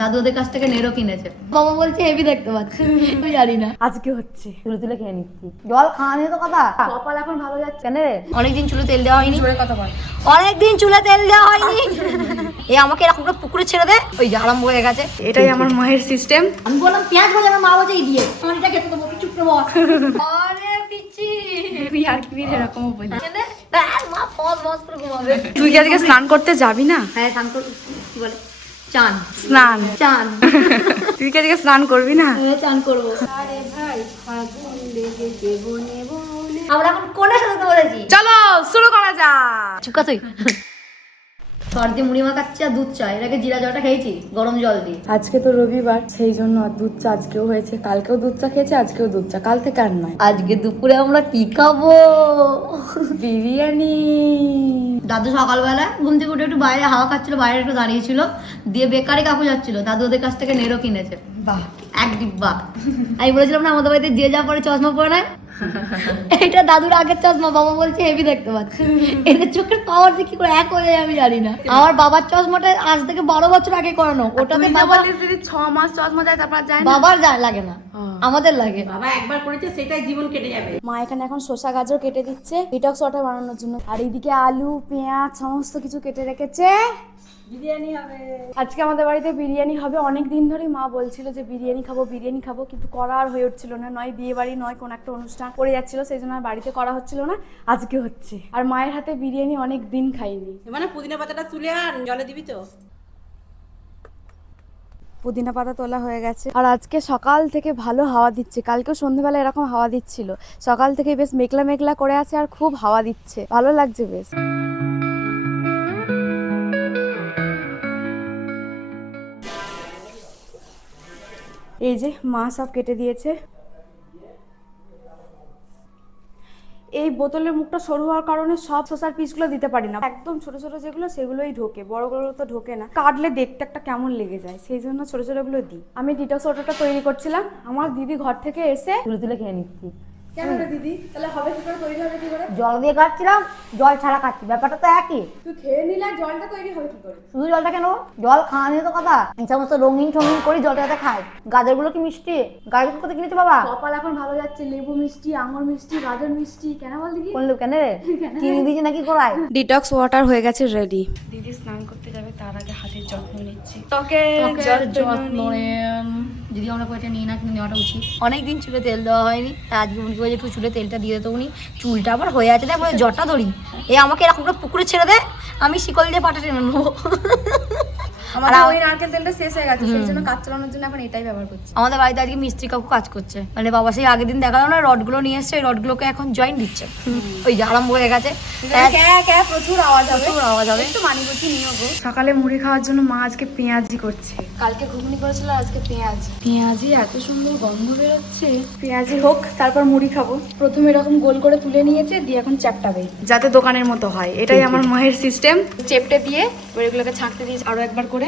দাদু ওদের কাছ থেকে নেড়ো কিনেছে। বাবা বলছে হেভি দেখতে পাচ্ছি, আমি জানি না। আজকে হচ্ছে চুলে তুলে খেয়ে নিচ্ছি, জল খাওয়া নিয়ে তো কথা। কপাল এখন ভালো যাচ্ছে। কেন রে? অনেকদিন চুলে তেল দেওয়া হয়নি। জোরে কথা বল। অনেকদিন চুলে তেল দেওয়া হয়নি। এই আমাকে এরকম করে পুকুরে ছেড়ে দে, ওই যে আরম্ভ হয়ে গেছে। এটাই আমার মায়ের সিস্টেম। আমি বললাম পেঁয়াজ ভাজা, আমার মা বলছে এই দিয়ে অনেকটা খেতে দেবো, চুপ করে বল। আরে পিচ্ছি, তুই আর কি এরকমও বলি। মা ফস ফস করে ঘুমাবে। তুই কি আজকে স্নান করতে যাবি না? হ্যাঁ স্নান কর, কি বলে চান, স্নান চান। তুই কি আজকে স্নান করবি না? হ্যাঁ চান করবো। আরে ভাই ফাগুন লেগেছে বনে বনে। আমরা এখন কোনে সাজাতে বলেছি। চলো শুরু করা যাক। চুপকা তুই। সর্দি মুড়ি মাখাচ্ছি আর দুধ চা, এর আগে জিরা জলটা খেয়েছি গরম জল দিয়ে। আজকে তো রবিবার, সেই জন্য দুধ চা আজকেও হয়েছে। কালকেও দুধ চা খেয়েছে, আজকেও দুধ চা। কাল থেকে আর নয়। আজকে দুপুরে আমরা কি খাবো? বিরিয়ানি। দাদু সকালবেলা ঘুম থেকে উঠে একটু বাইরে হাওয়া খাচ্ছিল, বাইরে একটু দাঁড়িয়েছিল, দিয়ে বেকারি কাকু যাচ্ছিল, দাদু ওদের কাছ থেকে নেড়ো কিনেছে। বাহ, এক ডিব্বা। আমি বলেছিলাম না আমাদের বাড়িতে যে যা পরে চশমা পরে নেয়, এটা দাদুর আগের চশমা। বাবা বলছে হেভি দেখতে পাচ্ছি। এদের চোখের পাওয়ার যে কি করে এক হয়ে যায় আমি জানি না। আমার বাবার চশমাটা আজ থেকে 12 বছর আগে করানো, ওটাতে বাবা 6 মাস চশমা যায়, তারপর যায় না। বাবার লাগে না, আমাদের লাগে। বাবা একবার করেছে সেটাই জীবন কেটে যাবে। মা এখানে এখন শসা গাজর কেটে দিচ্ছে ডিটক্স ওয়াটার বানানোর জন্য, আর এইদিকে আলু পেঁয়াজ সমস্ত কিছু কেটে রেখেছে। বিরিয়ানি হবে আজকে আমাদের বাড়িতে বিরিয়ানি হবে। অনেক দিন ধরেই মা বলছিল যে বিরিয়ানি খাবো, কিন্তু করা আর হয়ে উঠছিল না। নয় বিয়ে বাড়ি, নয় কোন একটা অনুষ্ঠান পড়ে যাচ্ছিল, সেই জন্য আর বাড়িতে করা হচ্ছিল না। আজকে হচ্ছে, আর মায়ের হাতে বিরিয়ানি অনেক দিন খাইনি। মানে পুদিনা পাতাটা তুলে আর জলে দিবি তো। পুদিনা পাতা তোলা হয়ে গেছে, আর আজকে সকাল থেকে ভালো হাওয়া দিচ্ছে। কালকেও সন্ধ্যেবেলা এরকম হাওয়া দিচ্ছিল, সকাল থেকে বেশ মেঘলা মেঘলা করে আছে আর খুব হাওয়া দিচ্ছে, ভালো লাগছে বেশ। এই যে মা সব কেটে দিয়েছে। এই বোতলের মুখটা সরু হওয়ার কারণে সব শসার পিসগুলো দিতে পারি না, একদম ছোট ছোট যেগুলো সেগুলোই ঢোকে, বড়গুলো তো ঢোকে না। কাটলে দেখতে একটা কেমন লেগে যায়, সেই জন্য ছোট ছোটগুলো দিই। আমি ডিটক্স ওয়াটারটা তৈরি করছিলাম, আমার দিদি ঘর থেকে এসে চুলে তুলে খেয়ে নিচ্ছি। কেন রে দিদি, তাহলে হবে কি করে, তৈরি হবে কি করে? জল দিয়ে খাচ্ছিলাম, জল ছাড়া খাচ্ছি, ব্যাপারটা তো একই। তুই খেয়ে নিলে আর জলটা তৈরি হবে কি করে? শুধু জলটা কেন, জল খাওয়া নিয়ে তো কথা। এই সমস্ত রঙিন ঠঙিন করি জলটা যাতে খায়। গাজরগুলো কি মিষ্টি, গাজর কোথা কিনেছে বাবা? কপাল এখন ভালো যাচ্ছে, লেবু মিষ্টি, আঙুর মিষ্টি, গাজর মিষ্টি। কেন বল দিদি? কোন লোক কেন রে, কিনে দিয়েছে নাকি করায়? ডিটক্স ওয়াটার হয়ে গেছে রেডি। দিদি স্নান করতে যাবে, তার আগে হাতের যত্ন নিচ্ছি। যদি আমরা কয়েকটা নিয়ে না কিনে নেওয়াটা উচিত। অনেকদিন চুলে তেল দেওয়া হয়নি, আজকে উনি বলে একটু চুলে তেলটা দিয়ে দিত। উনি চুলটা আবার হয়ে আছে, দেখ জটটা ধরি। এই আমাকে এরকম করে পুকুরে ছেড়ে দে, আমি শিকল দিয়ে পাটা টেনে নেবো। আমাদের ওই নারকেল তেলটা শেষ হয়ে গেছে, সেই জন্য কাজ চালানোর জন্য এখন এটাই ব্যবহার করছি। আমাদের বাড়িতে আজকে মিস্ত্রি কাকু কাজ করছে, মানে বাবা সেই আগের দিন দেখালো না, রডগুলো নিয়ে এসছে, ওই রডগুলোকে এখন জয়েন্ট দিচ্ছে। ওই যে আরম্ভ হয়ে গেছে, প্রচুর আওয়াজ হবে, প্রচুর আওয়াজ হবে। একটু মানি করছি নিয়ে গো। সকালে মুড়ি খাওয়ার জন্য মা আজকে পেঁয়াজি করছে। কালকে ঘুগনি করেছিল, আজকে পেঁয়াজি এত সুন্দর গন্ধ বেরোচ্ছে। পেঁয়াজি হোক, তারপর মুড়ি খাবো। প্রথমে এরকম গোল করে তুলে নিয়েছে, দিয়ে এখন চ্যাপটাবে যাতে দোকানের মতো হয়। এটাই আমার মায়ের সিস্টেম। চেপটে দিয়ে এবার এগুলোকে ছাঁকতে দিয়ে আরো একবার করে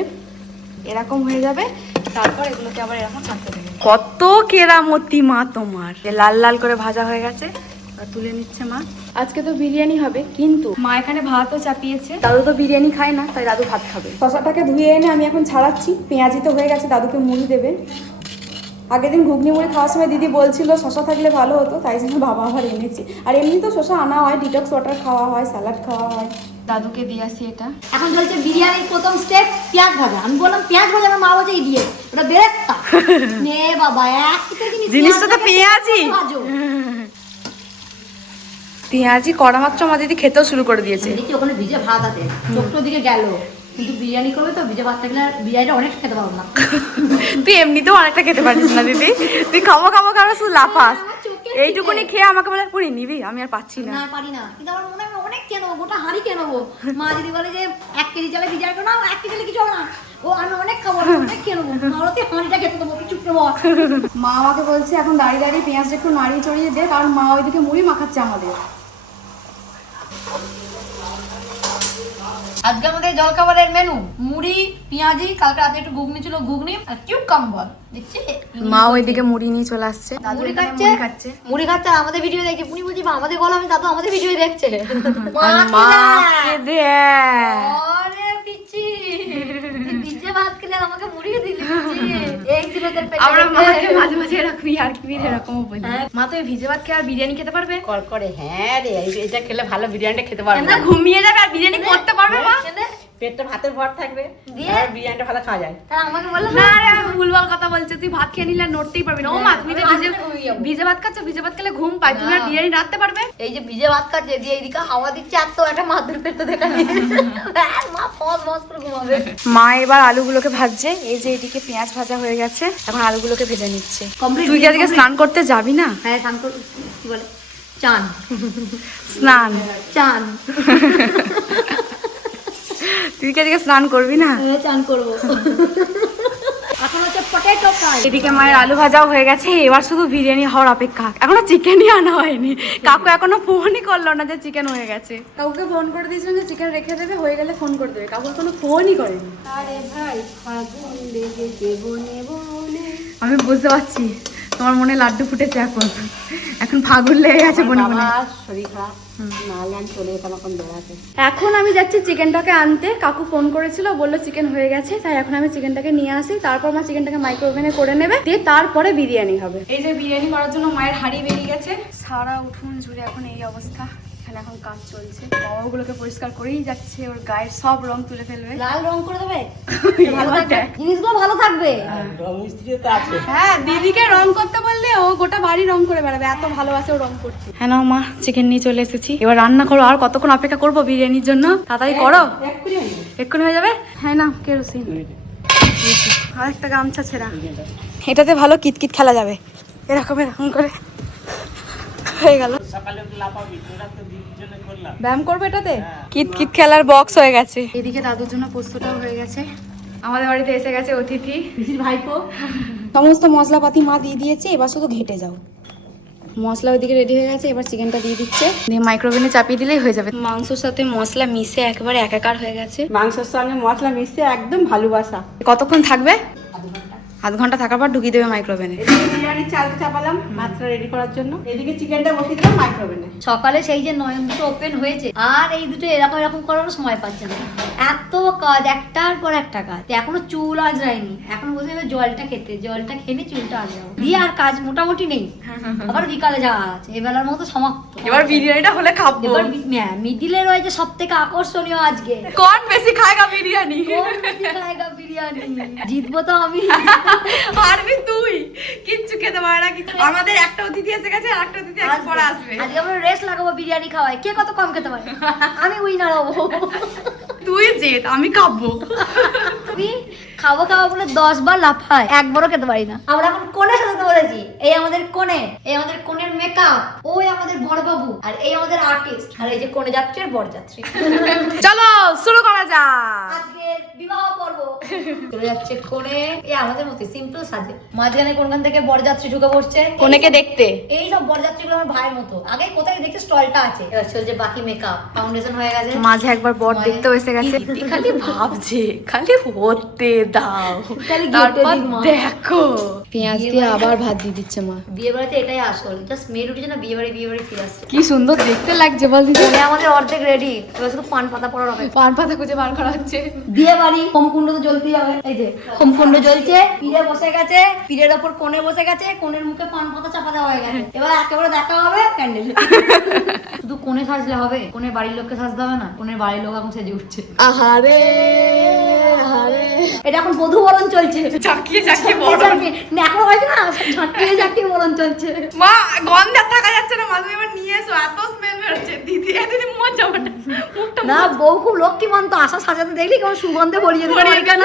এরকম হয়ে যাবে, তারপর এগুলোকে আবার এরকম ছাঁকতে দেবে। কত কেরামতি মা তোমার। লাল লাল করে ভাজা হয়ে গেছে, তুলে নিচ্ছে মা। আজকে তো বিরিয়ানি হবে, কিন্তু মা এখানে ভাতও চাপিয়েছে। দাদু তো বিরিয়ানি খায় না, তাই দাদু ভাত খাবে। শসাটাকে ধুয়ে এনে আমি এখন ছাড়াচ্ছি। পেঁয়াজি তো হয়ে গেছে, দাদুকে মুড়ি দেবে। আগের দিন ঘুগনি মুড়ি খাওয়ার সময় দিদি বলছিল শসা থাকলে ভালো হতো, তাই জন্য বাবা আবার এনেছে। আর এমনি তো শসা আনা হয়, ডিটক্স ওয়াটার খাওয়া হয়, স্যালাড খাওয়া হয়। দাদুকে দিয়ে আসি এটা। এখন চলছে বিরিয়ানির প্রথম স্টেপ, পেঁয়াজ ভাজা। আমি বললাম পেঁয়াজ ভাজা, আমার মা বলছে এই দিয়ে ওটা বেরেস্তা। নে বাবা, এক জিনিসটা তো পেঁয়াজি। পেঁয়াজি করা মাত্র আমার দিদি খেতেও শুরু করে দিয়েছে। দেখি ওখানে ভিজে ভাত আছে, চোখটার দিকে গেল, কিন্তু বিরিয়ানি করবে তো ভিজে ভাত থাকলে বিরিয়ানিটা অনেক খেতে পারবো না। তুই এমনিতেও অনেকটা খেতে পারিস না দিদি, তুই খাবো শুধু লাফাস। এইটুকুনি খেয়ে আমাকে বলে পুরি নিবি, আমি আর পাচ্ছি না। না পারি না, কিন্তু আমার মনে হয় অনেক খেয়ে নেবো, গোটা হাঁড়ি খেয়ে নেবো। মা যদি বলে যে 1 কেজি চালে ভিজাই করো না, 1 কেজি কিছু হবে না, ও আমি অনেক খাবো, অনেক খেয়ে নেবো। মারতে হাঁড়িটা খেতে দেবো, চুপ করে বল। মা আমাকে বলছে এখন দাঁড়িয়ে দাঁড়িয়ে পেঁয়াজটা একটু নাড়িয়ে চড়িয়ে দে, কারণ মা ওইদিকে মুড়ি মাখাচ্ছে আমাদের। আজকে আমাদের জলখাবারের মেনু মুড়ি, পেঁয়াজি, কালকে রাতে একটু ঘুগনি ছিল, ঘুগনি আর কিউকাম্বার। দেখছি মা ওইদিকে মুড়ি নিয়ে চলে আসছে, মুড়ি খাচ্ছে, মুড়ি খাচ্ছে আর আমাদের ভিডিও দেখছে। উনি বলছি আমাদের গলা, আমি দাদু আমাদের ভিডিও দেখছে। মাকে দে। আরে পিচ্ছি, ভিজে ভাত খেলে আর আমাকে মুড়িয়ে দিলি এই দিল তোর পেটে আমরা মাকে মাঝে মাঝে এরকম ইয়ার্কি এরকমও বলি। মা তুমি ভিজে ভাত খেয়ে আর বিরিয়ানি খেতে পারবে? কর করে হ্যাঁ রে এটা খেলে ভালো বিরিয়ানিটা খেতে পারবে না ঘুমিয়ে যাবে আর বিরিয়ানি করতে পারবে মা? পেটটা ভাতের ভর থাকবে দিয়ে? আর বিরিয়ানিটা ভালো খাওয়া যায়। তাহলে আমাকে বললো না রে আমি ভুলভাল কথা বলছি, তুই ভাত খেয়ে নিলে আর নড়তেই পারবি না। ও মা তুমি যে আমি ভিজে রাতে ঘুমিয়ে যাবো। ভিজে ভাত খাচ্ছ, ভিজে ভাত খেলে ঘুম পায়, তুমি আর না। বিরিয়ানি রাখতে পারবে? এই যে ভিজে ভাত খাচ্ছে দিয়ে এইদিকে হাওয়া দিচ্ছে আর তো একটা মাদুর পেটে দেখা নিয়ে মা ফস ফস করে ঘুমাবে। মা এবার আলুগুলোকে ভাজছে, এই যে এদিকে পেঁয়াজ ভাজা হয়ে গেছে, এখন আলুগুলোকে ভেজে নিচ্ছে। Complete, তুই কি আজকে complete. স্নান করতে যাবি না? হ্যাঁ শান্ত কি বলে চান স্নান চান তুই কি আজকে স্নান করবি না? হ্যাঁ চান করবো এখন হচ্ছে পটেটো ফ্রাই। এদিকে মায়ের আলু ভাজাও হয়ে গেছে, এবার শুধু বিরিয়ানি হওয়ার অপেক্ষা। এখনো চিকেনই আনা হয়নি, কাকু এখনো ফোনই করলো না যে চিকেন হয়ে গেছে। কাকুকে ফোন করে দিয়েছিলাম যে চিকেন রেখে দেবে, হয়ে গেলে ফোন করে দেবে, কাকু এখনো ফোনই করেনি। আরে ভাই ফাগুন লেগেছে বনে বনে। আমি বুঝতে পারছি তোমার মনে লাড্ডু ফুটেছে, এখন এখন ফাগুন লেগে গেছে মনে মনে। বাবার শরীর খারাপ নাহলে আমি চলে যেতাম এখন বেড়াতে। এখন আমি যাচ্ছি চিকেনটাকে আনতে, কাকু ফোন করেছিল বললো চিকেন হয়ে গেছে, তাই এখন আমি চিকেনটাকে নিয়ে আসি, তারপর মা চিকেনটাকে মাইক্রো ওভেনে করে নেবে, দিয়ে তারপরে বিরিয়ানি হবে। এই যে বিরিয়ানি করার জন্য মায়ের হাঁড়ি বেরিয়ে গেছে, সারা উঠোন জুড়ে এখন এই অবস্থা। এখানে এখন কাজ চলছে, বাবাগুলোকে পরিষ্কার করেই যাচ্ছে, ওর গায়ের সব রং তুলে ফেলবে। লাল রং করে দেবে ভালো থাকবে জিনিসগুলো ভালো থাকবে। হ্যাঁ দিদিকে রং করতে বললে ও গোটা বাড়ি রং করে বেড়াবে, এত ভালোবাসে ও রং করছে। হ্যাঁ নাও মা চিকেন নিয়ে চলে এসেছি, এবার রান্না করো। আর কতক্ষণ অপেক্ষা করবো বিরিয়ানির জন্য? তাড়াতাড়ি করো, এক্ষুনি হয়ে যাবে। হ্যাঁ না কেরোসিন আর একটা গামছা ছেঁড়া, এটাতে ভালো কিতকিত খেলা যাবে, এরকম এরকম করে হয়ে গেল। ব্যায়াম করবে এটাতে, কিতকিত খেলার বক্স হয়ে গেছে। এদিকে দাদুর জন্য পোস্তটাও হয়ে গেছে। আমাদের বাড়িতে এসে গেছে অতিথি, পিসির ভাইপো। সমস্ত মশলাপাতি মা দিয়ে দিয়েছে, এবার শুধু ঘেটে যাও। মশলা ওইদিকে রেডি হয়ে গেছে, এবার চিকেনটা দিয়ে দিচ্ছে, দিয়ে মাইক্রোওভেনে চাপিয়ে দিলেই হয়ে যাবে। মাংসর সাথে মশলা মিশে একেবারে একাকার হয়ে গেছে। মাংসের সঙ্গে মশলা মিশিয়ে একদম ভালোবাসা। কতক্ষণ থাকবে? আধ ঘন্টা থাকার পর ঢুকিয়ে দেবে মাইক্রোওভেনে। এদিকে বিরিয়ানি চালটা চাপালাম মাত্রা রেডি করার জন্য, এদিকে চিকেনটা বসিয়ে দিলাম মাইক্রোওভেনে। সকালে সেই যে নয়ন দুটো ওপেন হয়েছে আর এই দুটো এরকম এরকম করার সময় পাচ্ছে না, এত কাজ একটার পর একটা কাজ। এখনো চুল আজরায়নি, এখন বসে যাবে জলটা খেতে, জলটা খেলে চুলটা আজরাবো দিয়ে আর কাজ মোটামুটি নেই। আবার বিকালে যাওয়া আছে, এবেলার মতো সমাপ্ত। এবার বিরিয়ানিটা হলে খাবো। এবার মিডিলে রয়েছে সব থেকে আকর্ষণীয় আজকে কোন বেশি খায়গা বিরিয়ানি? কোন বেশি খায়গা বিরিয়ানি। জিতবো তো আমি। পারবি তুই, কিচ্ছু খেতে পারে না। আমাদের একটা অতিথি এসে গেছে, আর একটা অতিথি একটু পরে আসবে। আজকে আমরা রেস লাগাবো বিরিয়ানি খাওয়াই, কে কত কম খেতে পারে। আমি উইনার হবো। তুই জেত, আমি খাবো। আমি খাবো খাবো বলে 10 বার লাফায়, একবারও খেতে পারি না। আমরা এখন কোণে সাজাতে বলেছি, এই আমাদের কোণে, এই আমাদের কোণের মেকআপ, ওই আমাদের বড় বাবু, আর এই আমাদের আর্টিস্ট, আর এই যে কোণে যাত্রী আর বর যাত্রী। চলো শুরু করা যাক। আজকে বিবাহ পর্ব চলে যাচ্ছে কোণে, এই আমাদের মতো সিম্পল সাজে, মাঝখানে কোনখান থেকে বরযাত্রী ঢুকে পড়ছে কোনেকে দেখতে। এই সব বরযাত্রীগুলো আমার ভাইয়ের মতো, আগে কোথায় দেখতে স্টলটা আছে, এবার চলছে বাকি মেকআপ, ফাউন্ডেশন হয়ে গেছে, মাঝে একবার বর দেখতেও এসে গেছে, খালি ভাবছে খালি হতে দাও, খালি গেটে তারপর দিক মা। দেখো পেঁয়াজ দিয়ে আবার ভাত দিয়ে দিচ্ছে মা। বিয়ে বাড়িতে এটাই আসল, জাস্ট মেয়ে উঠেছে না, বিয়ে বাড়ি ফিরে আসছে। কি সুন্দর দেখতে লাগছে বল দিদি। কোণে আমাদের অর্ধেক রেডি, এবার শুধু পান পাতা পড়ার অপেক্ষা। পান পাতা খুঁজে বার করা হচ্ছে। বিয়ে বাড়ি হোমকুণ্ড তো জ্বলতেই হবে, এই যে হোমকুণ্ড জ্বলছে, পীরে বসে গেছে, পীরের ওপর কোণে বসে গেছে, কোণের মুখে পান পাতা চাপা দেওয়া হয়ে গেছে, এবার একেবারে দেখা হবে প্যান্ডেল। শুধু কোণে সাজলে হবে, কোণের বাড়ির লোককে সাজতে হবে না, কোণের বাড়ির লোক এখন সেজে উঠছে। আহারে আহারে, এটা এখন বধূ বরণ চলছে, চাকিয়ে চাকিয়ে বড় এখন হয়েছে না, ঝাঁকিয়ে ঝাঁকিয়ে বরণ চলছে। মা গন্ধে থাকা যাচ্ছে না, মাঝে এবার নিয়ে এসো, এত স্মেল বেরোচ্ছে। দিদি দিদি মজা মুখটা না বউ খুব লক্ষ্মীমন্ত, আশা সাজাতে দেখলি কেমন সুগন্ধে ভরিয়ে দিতে পারি কেন।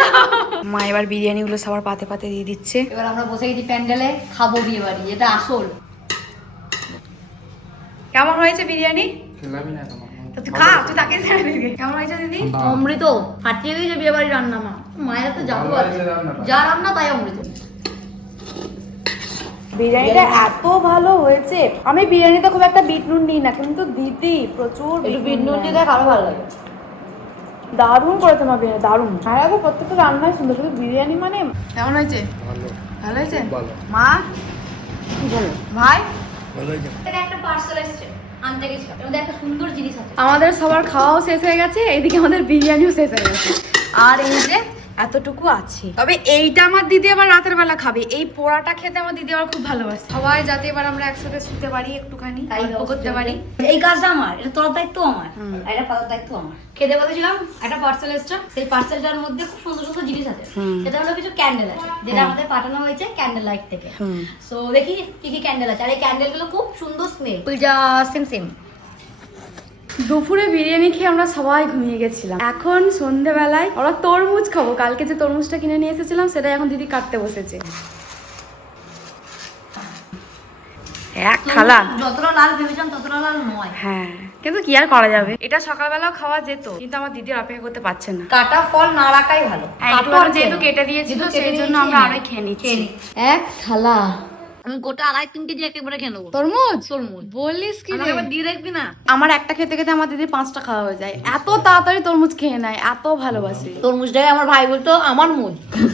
মা এবার বিরিয়ানি গুলো সবার পাতে পাতে দিয়ে দিচ্ছে। এবার আমরা বসে গেছি প্যান্ডেলে, খাবো বিয়ে বাড়ি, এটা আসল। কেমন হয়েছে বিরিয়ানি? খেলাবি না তোমার তুই খা, তুই তাকে ছেড়ে দিবি। কেমন হয়েছে দিদি? অমৃত ফাটিয়ে দিয়েছে বিয়ে বাড়ির রান্না মা, মায়ের তো যাবো ভালো হয়েছে রান্নাটা। যা রান্না তাই অমৃত। বিরিয়ানিটা এত ভালো হয়েছে। আমি বিরিয়ানিতে খুব একটা বিট নুন নিই না, কিন্তু দিদি প্রচুর বিট নুন দিলে আরো ভালো লাগে। দারুণ করেছে মা বিরিয়ানি, দারুণ। আর এখন প্রত্যেকটা রান্নাই সুন্দর, শুধু বিরিয়ানি মানে। কেমন হয়েছে? ভালো ভালো হয়েছে ভালো মা? কি বলো? ভাই ভালো হয়েছে। এটা একটা পার্সেল এসেছে, আনতে গেছিলাম, এর মধ্যে একটা সুন্দর জিনিস আছে। আমাদের সবার খাওয়াও শেষ হয়ে গেছে, এইদিকে আমাদের বিরিয়ানিও শেষ হয়ে গেছে। আর এই যে এতটুকু আছে। তবে এইটা আমার দিদি আবার রাতের বেলা খাবে, এই পোড়াটা খেতে আমার দিদি আবার খুব ভালোবাসে। সবাই যাতে এবার আমরা একসাথে শুতে পারি, একটুখানি গল্প করতে পারি। এই কাজটা আমার, এটা তোর দায়িত্ব আমার, আর এটা পাতার দায়িত্ব আমার। খেতে বলেছিলাম একটা পার্সেল এসছে, সেই পার্সেলটার মধ্যে খুব সুন্দর সুন্দর জিনিস আছে। সেটা হলো কিছু ক্যান্ডেল আছে, যেটা আমাদের পাঠানো হয়েছে ক্যান্ডেল লাইট থেকে। সো দেখি কি কি ক্যান্ডেল আছে, আর এই ক্যান্ডেল গুলো খুব সুন্দর স্মেল, যা সেম সেম। দুপুরে বিরিয়ানি খেয়ে আমরা সবাই ঘুমিয়ে গেছিলাম। এখন সন্ধেবেলায় ওরা তরমুজ খাবো। কালকে যে তরমুজটা কিনে নিয়ে এসেছিলাম সেটা এখন দিদি কাটতে বসেছে। এক থালা, যতটা লাল ভেবেছিলাম ততটা লাল নয়। হ্যাঁ কিন্তু কি আর করা যাবে, এটা সকালবেলাও খাওয়া যেত, কিন্তু আমার দিদি অপেক্ষা করতে পারছে না। কাটা ফল না রাখাই ভালো। যেহেতু কেটে দিয়েছিল সেই জন্য আমরা আরো খেয়ে নিচ্ছি। এক থালা আমি গোটা 2.5-3 কেজি একেবারে খেয়ে নেবো। তরমুজ তরমুজ বলিস কি আমাকে আবার দিয়ে রাখবি না। আমার একটা খেতে খেতে আমার দিদি 5টা খাওয়া হয়ে যায়, এত তাড়াতাড়ি তরমুজ খেয়ে নেয়, এত ভালোবাসে। তরমুজটাই আমার ভাই বলতো আমার মুজ,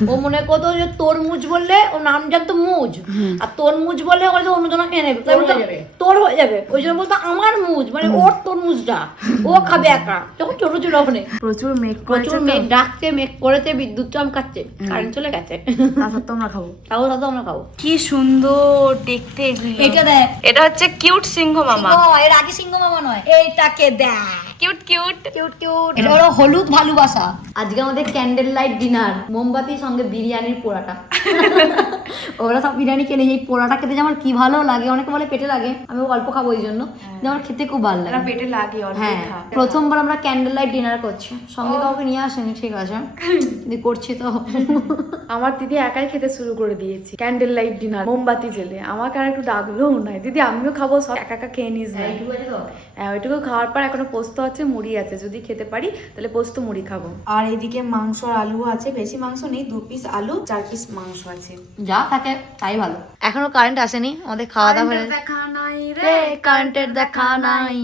ও মনে করতো যে তরমুজ বললে ও নাম জানতো মুজ, আর তরমুজ বললে ওর অন্যজনা খেয়ে নেবে, তোর হয়ে যাবে, ওই জন্য বলতো আমার মুজ, মানে ওর তরমুজটা ও খাবে একা। যখন ছোট ছিল ওখানে প্রচুর মেঘ প্রচুর মেঘ ডাকছে, মেঘ করেছে, বিদ্যুৎ চমকাচ্ছে, কারেন্ট চলে গেছে, তোমরা খাবো, তাও আমরা খাবো। কি সুন্দর দেখতে এগুলো। এটা দেখ, এটা হচ্ছে কিউট সিংহ মামা। এর আগে সিংহ মামা নয়, এইটাকে দেখ, কিউট কিউট কিউট কিউট। এটা হলো হলুদ ভালোবাসা। আজকে আমাদের ক্যান্ডেল লাইট ডিনার, মোমবাতির সঙ্গে বিরিয়ানির পোড়াটা। ওরা সব বিরিয়ানি কিনে, এই পোড়াটা খেতে যে আমার কি ভালো লাগে, অনেকে বলে পেটে লাগে, আমি অল্প খাবো ওই জন্য, কিন্তু আমার খেতে খুব ভালো লাগে। পেটে লাগে অল্প হ্যাঁ, খা। প্রথমবার আমরা ক্যান্ডেল লাইট ডিনার করছি, সঙ্গে কাউকে নিয়ে আসেনি, ঠিক আছে, কিন্তু করছি তো। আমার দিদি একাই খেতে শুরু করে দিয়েছে ক্যান্ডেল লাইট ডিনার, মোমবাতি জেলে। আমাকে আর একটু ডাকলেও নাই, দিদি আমিও খাবো, সব একা একা খেয়ে নিস না। হ্যাঁ, ওইটুকু খাওয়ার পর এখনো পোস্ত আছে, মুড়ি আছে, যদি খেতে পারি তাহলে পোস্ত মুড়ি খাবো। আর এদিকে মাংস আর আলু আছে, বেশি মাংস নেই, 2 পিস আলু 4 পিস মাংস আছে, যা থাকে তাই ভালো। এখনো কারেন্ট আসেনি, আমাদের খাওয়া দাওয়া দেখা নাই রে, কারেন্টের দেখা নাই,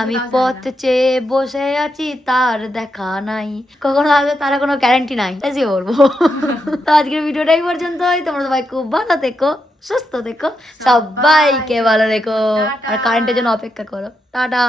আমি পথ চেয়ে বসে আছি, তার দেখা নাই, কখনো আসবে তার কোনো গ্যারান্টি নাই, তাই যে বলবো। তো আজকের ভিডিওটাই পর্যন্তই। তোমরা সবাই খুব ভালো থেকো, সুস্থ থেকো, সবাইকে ভালো রেখো, আর কারেন্টের জন্য অপেক্ষা করো। টাটা।